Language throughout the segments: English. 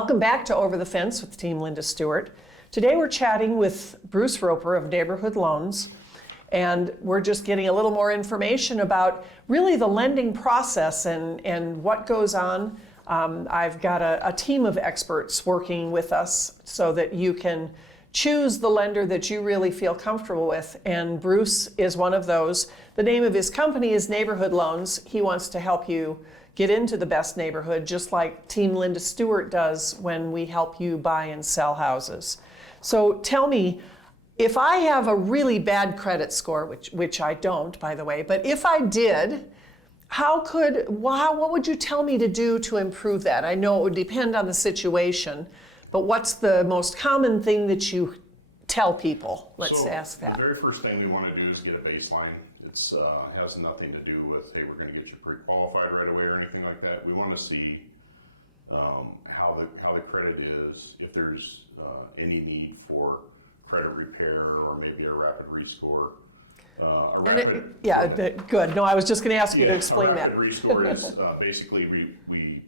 Welcome back to Over the Fence with Team Linda Stewart. Today we're chatting with Bruce Roper of Neighborhood Loans, and we're just getting a little more information about really the lending process and what goes on. I've got a team of experts working with us so that you can choose the lender that you really feel comfortable with, and Bruce is one of those. The name of his company is Neighborhood Loans. He wants to help you get into the best neighborhood, just like Team Linda Stewart does when we help you buy and sell houses. So tell me, if I have a really bad credit score, which I don't, by the way, but if I did, what would you tell me to do to improve that? I know it would depend on the situation, but what's the most common thing that you tell people? Let's ask that. The very first thing we want to do is get a baseline. It has nothing to do with, hey, we're going to get you pre-qualified right away or anything like that. We want to see how the credit is, if there's any need for credit repair or maybe a rapid restore. Good. No, I was just going to ask you to explain that. A rapid restore is basically we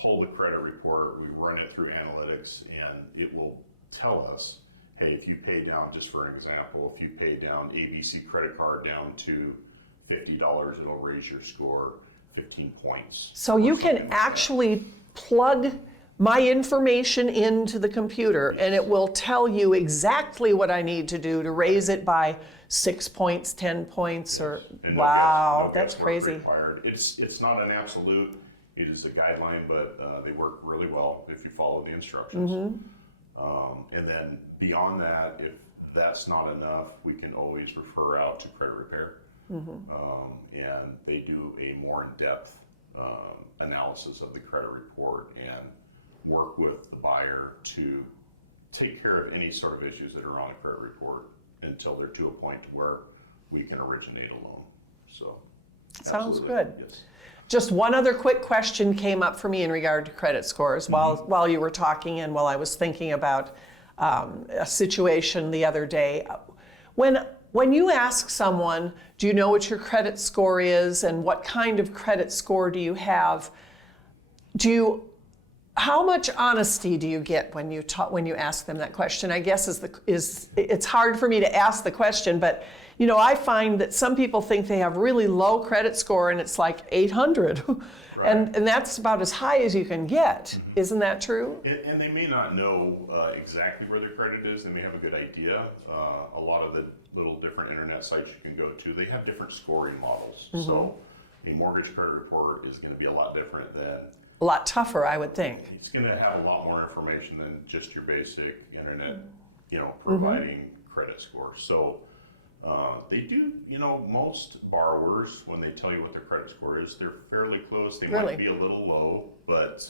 pull the credit report, we run it through analytics, and it will tell us, hey, if you pay down, just for an example, if you pay down ABC credit card down to $50, it'll raise your score 15 points. So you can actually plug my information into the computer and it will tell you exactly what I need to do to raise it by 6 points, 10 points, or wow, that's crazy. Required. It's not an absolute, it is a guideline, but they work really well if you follow the instructions. Mm-hmm. And then beyond that, if that's not enough, we can always refer out to credit repair. Mm-hmm. And they do a more in-depth analysis of the credit report and work with the buyer to take care of any sort of issues that are on the credit report until they're to a point where we can originate a loan. So, sounds absolutely. good. Yes. Just one other quick question came up for me in regard to credit scores while you were talking and while I was thinking about a situation the other day. When you ask someone, do you know what your credit score is and what kind of credit score do you have, how much honesty do you get when you ask them that question? I guess it's hard for me to ask the question, but I find that some people think they have really low credit score and it's like 800, right. and that's about as high as you can get. Mm-hmm. Isn't that true? And they may not know exactly where their credit is. They may have a good idea. A lot of the little different internet sites you can go to, they have different scoring models. Mm-hmm. So a mortgage credit report is going to be a lot different than a lot tougher, I would think. It's going to have a lot more information than just your basic internet, providing mm-hmm. credit score. So they do, most borrowers, when they tell you what their credit score is, they're fairly close. They might be a little low, but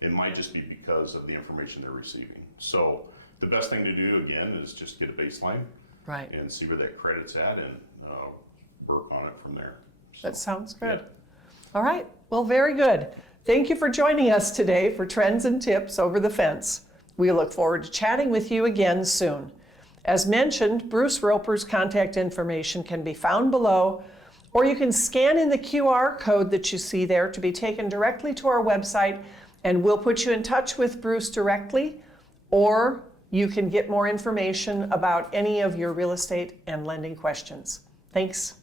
it might just be because of the information they're receiving. So the best thing to do, again, is just get a baseline, right, and see where that credit's at and work on it from there. So, that sounds good. Yeah. All right. Well, very good. Thank you for joining us today for Trends and Tips Over the Fence. We look forward to chatting with you again soon. As mentioned, Bruce Roper's contact information can be found below, or you can scan in the QR code that you see there to be taken directly to our website, and we'll put you in touch with Bruce directly, or you can get more information about any of your real estate and lending questions. Thanks.